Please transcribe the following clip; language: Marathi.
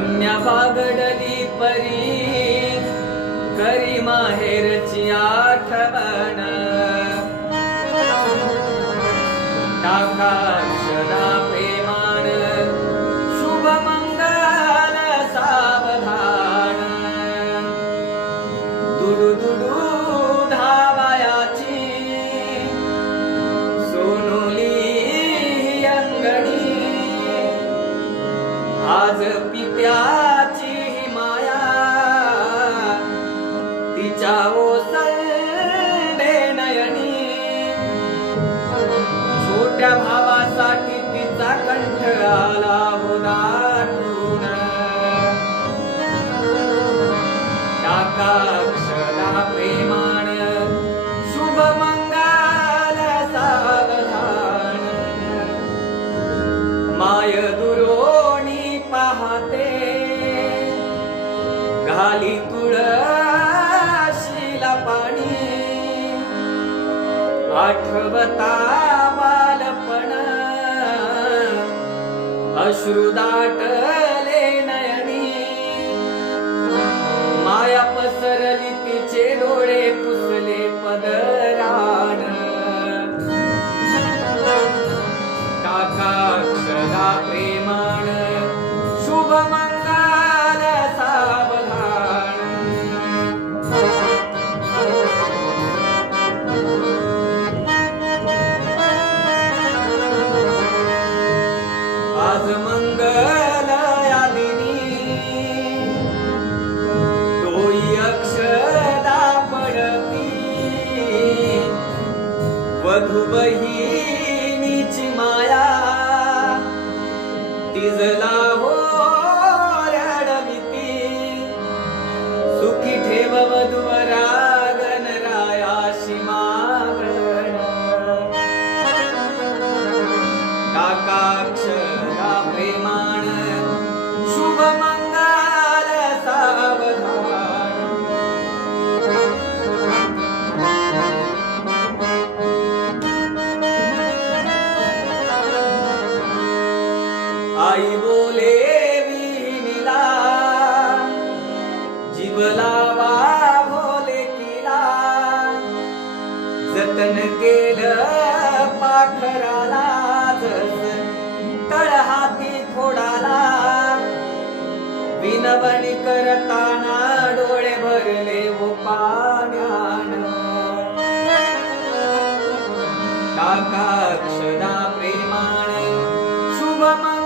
कन्या बागडली परी करी माहेरची आठवण. टाका अक्षरा आज पित्याची माया तिच्या ओसंडे घाली तुळशीला पाणी. आठवता बालपण अश्रुदाट आज मंगल यादिनी तोई अक्षदा पडती। वधू बहिणीची माया। तिजला हो रडविती सुखी ठेव वधूवरा गणरायाशी मागण। टाकाक्षरा प्रेमाण शुभ मंगल सावधान। आई बोले विहिनीला जीवलावा भोले किला जतन के विनवणी करताना डोळे भरले ओ पाण्यान. काका अक्षरा प्रेमाण शुभमा